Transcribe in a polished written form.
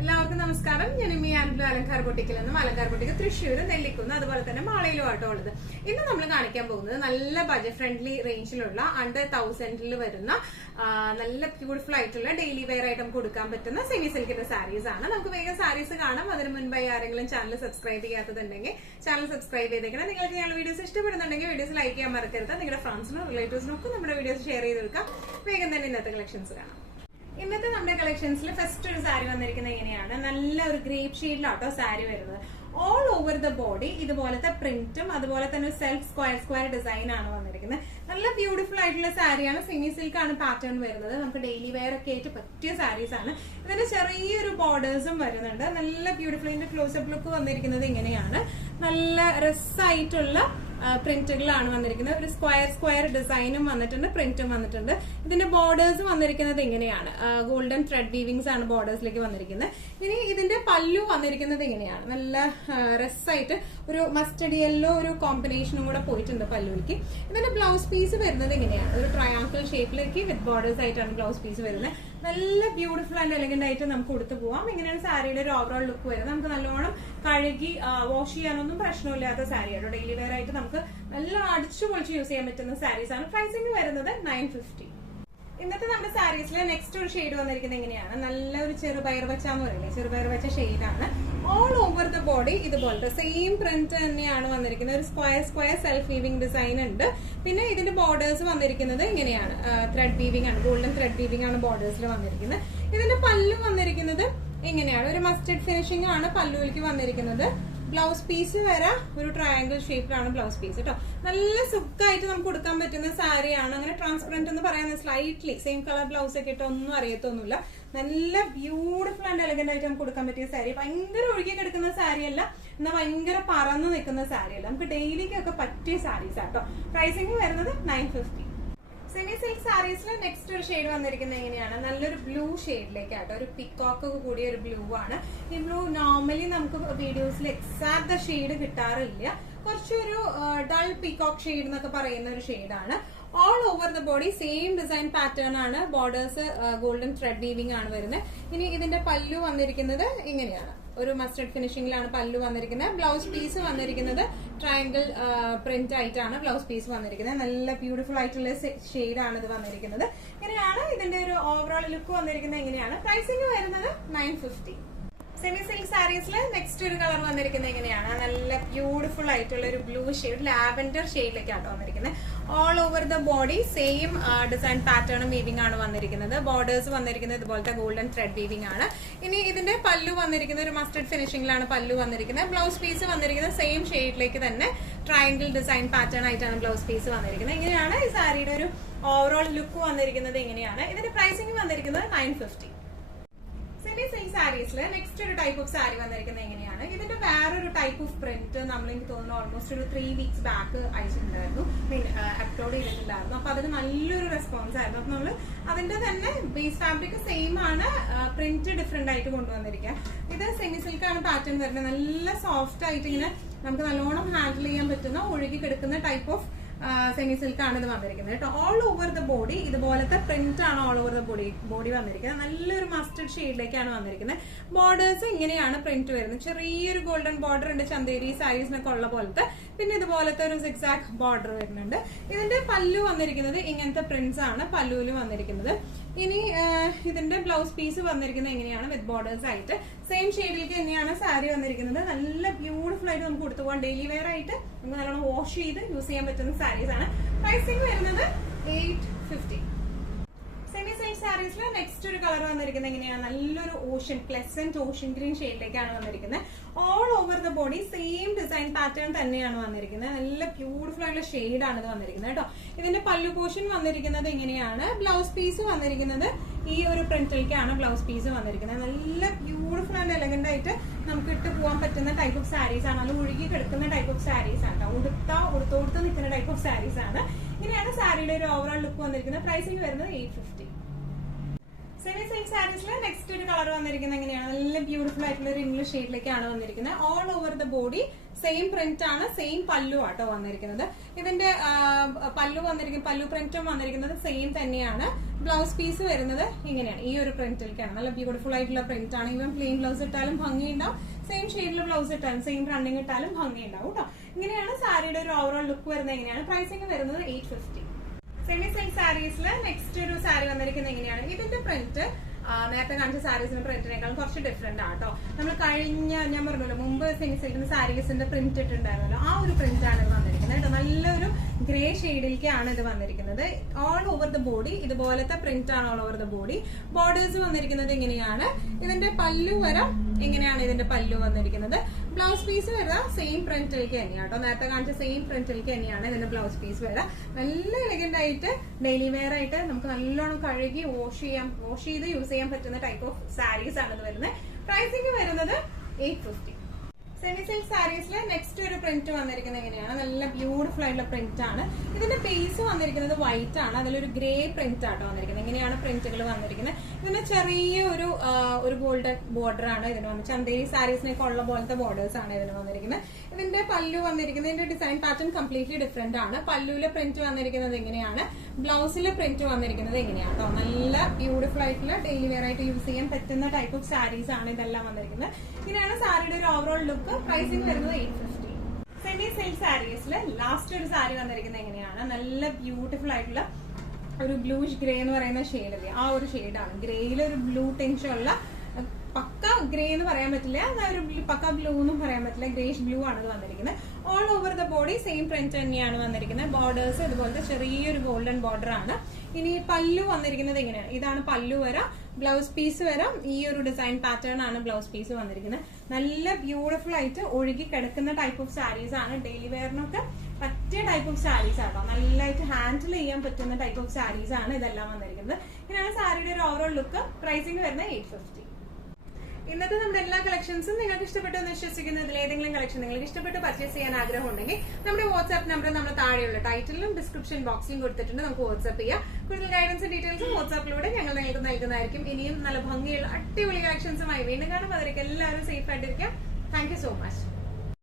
എല്ലാവർക്കും നമസ്കാരം. ഞാൻ ഇമ്മി ആൻഡ്ലു അലങ്കാർ ബൊട്ടിക്കിൽ നിന്നും അലങ്കാർ ബൊട്ടിക്ക് തൃശ്ശൂർ, നെല്ലിക്കുന്ന്, അതുപോലെ തന്നെ മാളയിലും ആട്ടോ ഉള്ളത്. ഇന്ന് നമ്മൾ കാണിക്കാൻ പോകുന്നത് നല്ല ബജറ്റ് ഫ്രണ്ട്ലി റേഞ്ചിലുള്ള അണ്ടർ 1000 വരുന്ന നല്ല ബ്യൂട്ടിഫുൾ ആയിട്ടുള്ള ഡെയിലി വെയർ ആയിട്ട് നമുക്ക് കൊടുക്കാൻ പറ്റുന്ന സെമി സിൽക്കിന്റെ സാരീസ് ആണ്. നമുക്ക് വേഗം സാരീസ് കാണാം. അതിന് മുൻപായി ആരെങ്കിലും ചാനൽ സബ്സ്ക്രൈബ് ചെയ്യാത്തതുണ്ടെങ്കിൽ ചാനൽ സബ്സ്ക്രൈബ് ചെയ്തേക്കണം. നിങ്ങൾക്ക് ഞങ്ങളുടെ വീഡിയോസ് ഇഷ്ടപ്പെടുന്നുണ്ടെങ്കിൽ വീഡിയോസ് ലൈക്ക് ചെയ്യാൻ മറക്കരുത്. നിങ്ങളുടെ ഫ്രണ്ട്സിനും റിലേറ്റീവ്സിനും ഒക്കെ നമ്മുടെ വീഡിയോസ് ഷെയർ ചെയ്ത് കൊടുക്കാം. വേഗം തന്നെ ഇന്നത്തെ കളക്ഷൻസ് കാണാം. ഇന്നത്തെ നമ്മുടെ കളക്ഷൻസിൽ ഫസ്റ്റ് ഒരു സാരി വന്നിരിക്കുന്നത് എങ്ങനെയാണ്, നല്ല ഒരു ഗ്രേപ്പ് ഷെയ്ഡിലാട്ടോ സാരി വരുന്നത്. ഓൾ ഓവർ ദ ബോഡി ഇതുപോലത്തെ പ്രിന്റും അതുപോലെ തന്നെ സെൽഫ് സ്ക്വയർ ഡിസൈൻ ആണ് വന്നിരിക്കുന്നത്. നല്ല ബ്യൂട്ടിഫുൾ ആയിട്ടുള്ള സാരിയാണ്. സെമി സിൽക്ക് ആണ് പാറ്റേൺ വരുന്നത്. നമുക്ക് ഡെയിലി വെയർ ഒക്കെ ആയിട്ട് പറ്റിയ സാരീസ് ആണ്. ഇതിന് ചെറിയൊരു ബോർഡേഴ്സും വരുന്നുണ്ട്. നല്ല ബ്യൂട്ടിഫുൾ. ഇതിന്റെ ക്ലോസപ്പ് ലുക്ക് വന്നിരിക്കുന്നത് ഇങ്ങനെയാണ്. നല്ല രസമായിട്ടുള്ള പ്രിന്റുകളാണ് വന്നിരിക്കുന്നത്. ഒരു സ്ക്വയർ ഡിസൈനും വന്നിട്ടുണ്ട്, പ്രിന്റും വന്നിട്ടുണ്ട്. ഇതിന്റെ ബോർഡേഴ്സ് വന്നിരിക്കുന്നത് ഇങ്ങനെയാണ്. ഗോൾഡൻ ത്രെഡ് വീവിങ്സ് ആണ് ബോർഡേഴ്സിലേക്ക് വന്നിരിക്കുന്നത്. ഇനി ഇതിന്റെ പല്ലു വന്നിരിക്കുന്നത് ഇങ്ങനെയാണ്. നല്ല രസമായിട്ട് ഒരു മസ്റ്റർഡ് യെല്ലോ ഒരു കോമ്പിനേഷനും കൂടെ പോയിട്ടുണ്ട് പല്ലുവിലേക്ക്. ഇതിന്റെ ബ്ലൗസ് പീസ് വരുന്നത് ഇങ്ങനെയാണ്. ഒരു ട്രയാങ്കിൾ ഷേപ്പിലേക്ക് വിത്ത് ബോർഡേഴ്സ് ആയിട്ടാണ് ബ്ലൗസ് പീസ് വരുന്നത്. നല്ല ബ്യൂട്ടിഫുൾ ആൻഡ് എലഗന്റ് ആയിട്ട് നമുക്ക് കൊടുത്തു പോവാം. ഇങ്ങനെയാണ് സാരിയുടെ ഒരു ഓവറോൾ ലുക്ക് വരുന്നത്. നമുക്ക് നല്ലോണം കഴുകി വാഷ് ചെയ്യാനൊന്നും പ്രശ്നമില്ലാത്ത സാരിയാണ്. ഡെയിലി വെയർ ആയിട്ട് നമുക്ക് നല്ല അടിച്ചു പൊളിച്ച് യൂസ് ചെയ്യാൻ പറ്റുന്ന സാരീസ് ആണ്. പ്രൈസിംഗ് വരുന്നത് 950. ഇന്നത്തെ നമ്മുടെ സാരീസിൽ നെക്സ്റ്റ് ഒരു ഷെയ്ഡ് വന്നിരിക്കുന്നത് എങ്ങനെയാണ്, നല്ല ഒരു ചെറുപയർ വെച്ചാന്ന് പറയുന്നത്. ചെറുപയർ വെച്ച ഷെയ്ഡാണ്. ഓൾ ഓവർ ദ ബോഡി ഇതുപോലത്തെ സെയിം പ്രിന്റ് തന്നെയാണ് വന്നിരിക്കുന്നത്. ഒരു സ്ക്വയർ സെൽഫ് വീവിംഗ് ഡിസൈൻ ഉണ്ട്. പിന്നെ ഇതിന്റെ ബോർഡേഴ്സ് വന്നിരിക്കുന്നത് ഇങ്ങനെയാണ്. ത്രെഡ് വീവിംഗ് ആണ്, ഗോൾഡൻ ത്രെഡ് വീവിംഗ് ആണ് ബോർഡേഴ്സിൽ വന്നിരിക്കുന്നത്. ഇതിന്റെ പല്ലു വന്നിരിക്കുന്നത് ഇങ്ങനെയാണ്. ഒരു മസ്റ്റർഡ് ഫിനിഷിംഗ് ആണ് പല്ലുവിലേക്ക് വന്നിരിക്കുന്നത്. ബ്ലൗസ് പീസ് വരെ ഒരു ട്രയാങ്കിൾ ഷേപ്പിലാണ് ബ്ലൗസ് പീസ് കേട്ടോ. നല്ല സുഖമായിട്ട് നമുക്ക് കൊടുക്കാൻ പറ്റുന്ന സാരിയാണ്. അങ്ങനെ ട്രാൻസ്പെറന്റ് എന്ന് പറയുന്നത് സ്ലൈറ്റ്ലി സെയിം കളർ ബ്ലൗസ് ഒക്കെ ഇട്ട് ഒന്നും അറിയത്തൊന്നുമില്ല. നല്ല ബ്യൂട്ടിഫുൾ ആൻഡ് എലഗന്റ് ആയിട്ട് നമുക്ക് കൊടുക്കാൻ പറ്റിയ സാരി. ഭയങ്കര ഒഴുകി കിടക്കുന്ന സാരിയല്ല, എന്നാൽ ഭയങ്കര പറന്ന് നിൽക്കുന്ന സാരിയല്ല. നമുക്ക് ഡെയിലിക്കൊക്കെ പറ്റിയ സാരീസ് ആട്ടോ. പ്രൈസിംഗ് വരുന്നത് 950. സെമി സിൽക്ക് സാരീസിൽ നെക്സ്റ്റ് ഒരു ഷെയ്ഡ് വന്നിരിക്കുന്നത് എങ്ങനെയാണ്, നല്ലൊരു ബ്ലൂ ഷെയ്ഡിലേക്കാട്ടോ. ഒരു പിക്കോക്ക് കൂടിയ ഒരു ബ്ലൂ ആണ്. ഈ ബ്ലൂ നോർമലി നമുക്ക് വീഡിയോസിൽ എക്സാക്ട് ഷെയ്ഡ് കിട്ടാറില്ല. കുറച്ചൊരു ഡൾ പീകോക്ക് ഷെയ്ഡ് എന്നൊക്കെ പറയുന്ന ഒരു ഷെയ്ഡാണ്. All over the body same design pattern ആണ്. ബോർഡേഴ്സ് ഗോൾഡൻ ത്രെഡ് വീവിംഗ് ആണ് വരുന്നത്. ഇനി ഇതിന്റെ പല്ലു വന്നിരിക്കുന്നത് ഇങ്ങനെയാണ്. ഒരു മസ്റ്റർഡ് ഫിനിഷിംഗിലാണ് പല്ലു വന്നിരിക്കുന്നത്. ബ്ലൗസ് പീസ് വന്നിരിക്കുന്നത് ട്രയാങ്കിൾ പ്രിന്റ് ആയിട്ടാണ് ബ്ലൗസ് പീസ് വന്നിരിക്കുന്നത്. നല്ല ബ്യൂട്ടിഫുൾ ആയിട്ടുള്ള ഷെയ്ഡാണ് ഇത് വന്നിരിക്കുന്നത്. ഇങ്ങനെയാണ് ഇതിന്റെ ഒരു ഓവറോൾ ലുക്ക് വന്നിരിക്കുന്നത്. എങ്ങനെയാണ് പ്രൈസിംഗ് വരുന്നത് 950. സെമി സിൽക്ക് സാരീസിൽ നെക്സ്റ്റ് ഒരു കളർ വന്നിരിക്കുന്നത് എങ്ങനെയാണ്, നല്ല ബ്യൂട്ടിഫുൾ ആയിട്ടുള്ള ഒരു ബ്ലൂ ഷെയ്ഡ് ലാവൻഡർ ഷെയ്ഡിലേക്കാട്ടോ വന്നിരിക്കുന്നത്. All over the body same design പാറ്റേണും വീവിംഗ് ആണ് വന്നിരിക്കുന്നത്. ബോർഡേഴ്സ് വന്നിരിക്കുന്നത് ഇതുപോലത്തെ ഗോൾഡൻ ത്രെഡ് വീവിംഗ് ആണ്. ഇനി ഇതിന്റെ പല്ലു വന്നിരിക്കുന്നത് ഒരു മസ്റ്റർഡ് ഫിനിഷിംഗിലാണ് പല്ലു വന്നിരിക്കുന്നത്. ബ്ലൗസ് പീസ് വന്നിരിക്കുന്നത് സെയിം ഷെയ്ഡിലേക്ക് തന്നെ ട്രയാങ്കിൾ ഡിസൈൻ പാറ്റേൺ ആയിട്ടാണ് ബ്ലൗസ് പീസ് വന്നിരിക്കുന്നത്. ഇങ്ങനെയാണ് ഈ സാരിയുടെ ഒരു ഓവറോൾ ലുക്ക് വന്നിരിക്കുന്നത്. ഇങ്ങനെയാണ് ഇതിന്റെ പ്രൈസിംഗ് വന്നിരിക്കുന്നത് 950. സെമി സിൽക്ക് സാരീസിൽ നെക്സ്റ്റ് ഒരു ടൈപ്പ് ഓഫ് സാരി വന്നിരിക്കുന്നത് എങ്ങനെയാണ്, ഇതിന്റെ വേറൊരു ടൈപ്പ് ഓഫ് പ്രിന്റ് നമ്മൾ എനിക്ക് തോന്നുന്നു ഓൾമോസ്റ്റ് ഒരു 3 weeks ബാക്ക് അയച്ചിട്ടുണ്ടായിരുന്നു, അപ്ലോഡ് ചെയ്തിട്ടുണ്ടായിരുന്നു. അപ്പൊ അതിന് നല്ലൊരു റെസ്പോൺസ് ആയിരുന്നു. അപ്പൊ നമ്മള് അതിന്റെ തന്നെ ബേസ് ഫാബ്രിക് സെയിം ആണ്, പ്രിന്റ് ഡിഫറെന്റ് ആയിട്ട് കൊണ്ടുവന്നിരിക്കുക. ഇത് സെമി സിൽക്ക് ആണ് പാറ്റേൺ വരുന്നത്. നല്ല സോഫ്റ്റ് ആയിട്ട് ഇങ്ങനെ നമുക്ക് നല്ലോണം ഹാൻഡിൽ ചെയ്യാൻ പറ്റുന്ന ഒഴുകി കിടക്കുന്ന ടൈപ്പ് ഓഫ് സെമി സിൽക്ക് ആണ് ഇത് വന്നിരിക്കുന്നത് കേട്ടോ. ഓൾ ഓവർ ദ ബോഡി ഇതുപോലത്തെ പ്രിന്റ് ആണ് ഓൾ ഓവർ ദ ബോഡി വന്നിരിക്കുന്നത്. നല്ലൊരു മസ്റ്റർഡ് ഷെയ്ഡിലേക്കാണ് വന്നിരിക്കുന്നത്. ബോർഡേഴ്സ് ഇങ്ങനെയാണ് പ്രിന്റ് വരുന്നത്. ചെറിയൊരു ഗോൾഡൻ ബോർഡർ ഉണ്ട് ചന്തേരി സാരീസിനൊക്കെ ഉള്ള പോലത്തെ. പിന്നെ ഇതുപോലത്തെ ഒരു സിക്സാക് ബോർഡർ വരുന്നുണ്ട്. ഇതിന്റെ പല്ലു വന്നിരിക്കുന്നത് ഇങ്ങനത്തെ പ്രിന്റ്സ് ആണ് പല്ലുവിൽ വന്നിരിക്കുന്നത്. ഇനി ഇതിന്റെ ബ്ലൗസ് പീസ് വന്നിരിക്കുന്നത് എങ്ങനെയാണ്, വിത്ത് ബോർഡേഴ്സ് ആയിട്ട് സെയിം ഷെയ്ഡിലേക്ക് തന്നെയാണ് സാരി വന്നിരിക്കുന്നത്. നല്ല ബ്യൂട്ടിഫുൾ ആയിട്ട് നമുക്ക് കൊടുത്തു പോകാൻ ഡെയിലി വെയർ ആയിട്ട് നമുക്ക് നല്ലോണം വാഷ് ചെയ്ത് യൂസ് ചെയ്യാൻ പറ്റുന്ന സാരീസ് ആണ്. പ്രൈസിംഗ് വരുന്നത് 850. സെമി സിൽക്ക് സാരീസിൽ നെക്സ്റ്റ് ഒരു കളർ വന്നിരിക്കുന്നത് എങ്ങനെയാണ്, നല്ലൊരു പ്ലസന്റ് ഓഷ്യൻ ഗ്രീൻ ഷെയ്ഡിലേക്കാണ് വന്നിരിക്കുന്നത്. All over the body same design pattern തന്നെയാണ് വന്നിരിക്കുന്നത്. നല്ല ബ്യൂട്ടിഫുൾ ആയിട്ടുള്ള ഷെയ്ഡാണ് ഇത് വന്നിരിക്കുന്നത് കേട്ടോ. ഇതിന്റെ പല്ലു പോർഷൻ വന്നിരിക്കുന്നത് ഇങ്ങനെയാണ്. ബ്ലൗസ് പീസ് വന്നിരിക്കുന്നത് ഈ ഒരു പ്രിന്റിലേക്കാണ് ബ്ലൗസ് പീസ് വന്നിരിക്കുന്നത്. നല്ല ബ്യൂട്ടിഫുൾ ആൻഡ് എലഗന്റ് ആയിട്ട് നമുക്ക് ഇട്ട് പോകാൻ പറ്റുന്ന ടൈപ്പ് ഓഫ് സാരീസ് ആണ്. അത് ഒഴുകി കിടക്കുന്ന ടൈപ്പ് ഓഫ് സാരീസ് ആണ്. ഉടുത്തോടുത്ത് നിൽക്കുന്ന ടൈപ്പ് ഓഫ് സാരീസ് ആണ്. ഇങ്ങനെയാണ് സാരിയുടെ ഒരു ഓവറോൾ ലുക്ക് വന്നിരിക്കുന്നത്. പ്രൈസിംഗ് വരുന്നത് 850. സെമി സിൽക്ക് സാരീസിൽ നെക്സ്റ്റ് ഒരു കളർ വന്നിരിക്കുന്നത് എങ്ങനെയാണ്, നല്ല ബ്യൂട്ടിഫുൾ ആയിട്ടുള്ള ഒരു ഇംഗ്ലീഷ് ഷെയ്ഡിലേക്കാണ് വന്നിരിക്കുന്നത്. All over the body same print ആണ്, സെയിം പല്ലു ആട്ടോ വന്നിരിക്കുന്നത്. ഇതിന്റെ പല്ലു പ്രിന്റും വന്നിരിക്കുന്നത് സെയിം തന്നെയാണ്. ബ്ലൗസ് പീസ് വരുന്നത് ഇങ്ങനെയാണ്, ഈ ഒരു പ്രിന്റിലേക്കാണ്. നല്ല ബ്യൂട്ടിഫുൾ ആയിട്ടുള്ള പ്രിന്റ് ആണ്. ഇവൻ പ്ലെയിൻ ബ്ലൗസ് ഇട്ടാലും ഭംഗിയുണ്ടാവും, സെയിം ഷെയ്ഡിൽ ബ്ലൗസ് ഇട്ടാലും സെയിം റണ്ണിങ് ഇട്ടാലും ഭംഗിയുണ്ടാവും കേട്ടോ. ഇങ്ങനെയാണ് സാരിയുടെ ഒരു ഓവറോൾ ലുക്ക് വരുന്നത്. എങ്ങനെയാണ് പ്രൈസിങ് വരുന്നത് 850. സെമി സിൽക്ക് സാരീസിൽ നെക്സ്റ്റ് ഒരു സാരി വന്നിരിക്കുന്നത് എങ്ങനെയാണ്, ഇതിന്റെ പ്രിന്റ് നേരത്തെ കാണിച്ച സാരീസിന്റെ പ്രിന്റിനേക്കാളും കുറച്ച് ഡിഫറെന്റ് ആട്ടോ. നമ്മൾ കഴിഞ്ഞ ഞാൻ പറഞ്ഞല്ലോ മുമ്പ് സെമി സിൽക്കിന്റെ സാരീസിന്റെ പ്രിന്റ് ഇട്ടുണ്ടായിരുന്നല്ലോ, ആ ഒരു പ്രിന്റ് ആണ് ഇത് വന്നിരിക്കുന്നത് കേട്ടോ. നല്ലൊരു ഗ്രേ ഷെയ്ഡിലേക്കാണ് ഇത് വന്നിരിക്കുന്നത്. ഓൾ ഓവർ ദ ബോഡി ഇതുപോലത്തെ പ്രിന്റ് ആണ് all over the body. Borders വന്നിരിക്കുന്നത് ഇങ്ങനെയാണ്. ഇതിന്റെ പല്ലു വരാം ഇങ്ങനെയാണ് ഇതിന്റെ പല്ലു വന്നിരിക്കുന്നത്. ബ്ലൗസ് പീസ് വരിക സെയിം പ്രിന്റിലേക്ക് തന്നെയാണ് കേട്ടോ, നേരത്തെ കാണിച്ച സെയിം പ്രിന്റിലേക്ക് തന്നെയാണ് ഇതിന്റെ ബ്ലൗസ് പീസ് വരിക. നല്ല എലഗന്റ് ആയിട്ട് ഡെയിലി വെയർ ആയിട്ട് നമുക്ക് നല്ലോണം കഴുകി വാഷ് ചെയ്ത് യൂസ് ചെയ്യാൻ പറ്റുന്ന ടൈപ്പ് ഓഫ് സാരീസ് ആണ് ഇത് വരുന്നത്. പ്രൈസിങ് വരുന്നത് 850. സെമി സിൽക്ക് സാരീസിൽ നെക്സ്റ്റ് ഒരു പ്രിന്റ് വന്നിരിക്കുന്നത് എങ്ങനെയാണ്, നല്ല ബ്യൂട്ടിഫുൾ ആയിട്ടുള്ള പ്രിന്റ് ആണ്. ഇതിന്റെ ബേസ് വന്നിരിക്കുന്നത് വൈറ്റ് ആണ്, അതിലൊരു ഗ്രേ പ്രിന്റ് ആട്ടോ വന്നിരിക്കുന്നത്. ഇങ്ങനെയാണ് പ്രിന്റുകൾ വന്നിരിക്കുന്നത്. ഇതിന് ചെറിയ ഒരു ഗോൾഡൻ ബോർഡർ ആണ് ഇതിന് വന്നത്. ചന്തേരി സാരീസിനൊക്കെ ഉള്ള പോലത്തെ ബോർഡേഴ്സ് ആണ് ഇതിന് വന്നിരിക്കുന്നത്. ഇതിന്റെ പല്ലു വന്നിരിക്കുന്നത്, ഇതിന്റെ ഡിസൈൻ പാറ്റേൺ കംപ്ലീറ്റ്ലി ഡിഫറെന്റ് ആണ്. പല്ലുവിലെ പ്രിന്റ് വന്നിരിക്കുന്നത് എങ്ങനെയാണ്, ബ്ലൗസിലെ പ്രിന്റ് വന്നിരിക്കുന്നത് എങ്ങനെയാണ് കേട്ടോ. നല്ല ബ്യൂട്ടിഫുൾ ആയിട്ടുള്ള ഡെയിലി വെയർ ആയിട്ട് യൂസ് ചെയ്യാൻ പറ്റുന്ന ടൈപ്പ് ഓഫ് സാരീസ് ആണ് ഇതെല്ലാം വന്നിരിക്കുന്നത്. ഇങ്ങനെയാണ് സാരിയുടെ ഒരു ഓവറോൾ ലുക്ക്. പ്രൈസിങ് വരുന്നത് 850. സെമി സിൽക്ക് സാരീസിൽ ലാസ്റ്റ് ഒരു സാരി വന്നിരിക്കുന്നത് എങ്ങനെയാണ്, നല്ല ബ്യൂട്ടിഫുൾ ആയിട്ടുള്ള ഒരു ബ്ലൂഷ് ഗ്രേ എന്ന് പറയുന്ന ഷെയ്ഡ്, ആ ഒരു ഷെയ്ഡാണ്. ഗ്രേയിൽ ഒരു ബ്ലൂ ടിൻഷ് ഉള്ള, പക്ക ഗ്രേ എന്ന് പറയാൻ പറ്റില്ല, ഒരു പക്ക ബ്ലൂ എന്നും പറയാൻ പറ്റില്ല, ഗ്രേഷ് ബ്ലൂ ആണ് ഇത് വന്നിരിക്കുന്നത്. All over the body same print തന്നെയാണ് വന്നിരിക്കുന്നത്. ബോർഡേഴ്സ് ഇതുപോലത്തെ ചെറിയൊരു ഗോൾഡൻ ബോർഡർ ആണ്. ഇനി പല്ലു വന്നിരിക്കുന്നത് എങ്ങനെയാണ്, ഇതാണ് പല്ലു വരാം. ബ്ലൗസ് പീസ് വരാം, ഈ ഒരു ഡിസൈൻ പാറ്റേൺ ആണ് ബ്ലൗസ് പീസ് വന്നിരിക്കുന്നത്. നല്ല ബ്യൂട്ടിഫുൾ ആയിട്ട് ഒഴുകി കിടക്കുന്ന ടൈപ്പ് ഓഫ് സാരീസ് ആണ്. ഡെയിലി വെയറിനൊക്കെ പറ്റിയ ടൈപ്പ് ഓഫ് സാരീസ് ആട്ടോ. നല്ലതായിട്ട് ഹാൻഡിൽ ചെയ്യാൻ പറ്റുന്ന ടൈപ്പ് ഓഫ് സാരീസ് ആണ് ഇതെല്ലാം വന്നിരിക്കുന്നത്. ഇങ്ങനെയാണ് സാരിയുടെ ഒരു ഓവറോൾ ലുക്ക്. പ്രൈസിങ് വരുന്നത് 850. ഇന്നത്തെ നമ്മുടെ എല്ലാ കളക്ഷൻസും നിങ്ങൾക്ക് ഇഷ്ടപ്പെട്ടു എന്ന് വിശ്വസിക്കുന്നു. ഇതിൽ ഏതെങ്കിലും കളക്ഷൻ നിങ്ങൾക്ക് ഇഷ്ടപ്പെട്ട് പർച്ചേസ് ചെയ്യാൻ ആഗ്രഹം ഉണ്ടെങ്കിൽ നമ്മുടെ വാട്സ്ആപ്പ് നമ്പർ നമ്മുടെ താഴെയുള്ള ടൈറ്റിലും ഡിസ്ക്രിപ്ഷൻ ബോക്സിലും കൊടുത്തിട്ടുണ്ട്, നമുക്ക് വാട്സ്ആപ്പ് ചെയ്യാം. കൂടുതൽ ഗൈഡൻസും ഡീറ്റെയിൽസും വാട്സ്ആപ്പിലൂടെ ഞങ്ങൾ നിങ്ങൾക്ക് നൽകുന്നതായിരിക്കും. ഇനിയും നല്ല ഭംഗിയുള്ള അടിപൊളി കളക്ഷൻസുമായി വീണ്ടും കാണും. അതിലേക്ക് എല്ലാവരും സേഫ് ആയിട്ടിരിക്കാം. Thank you so much.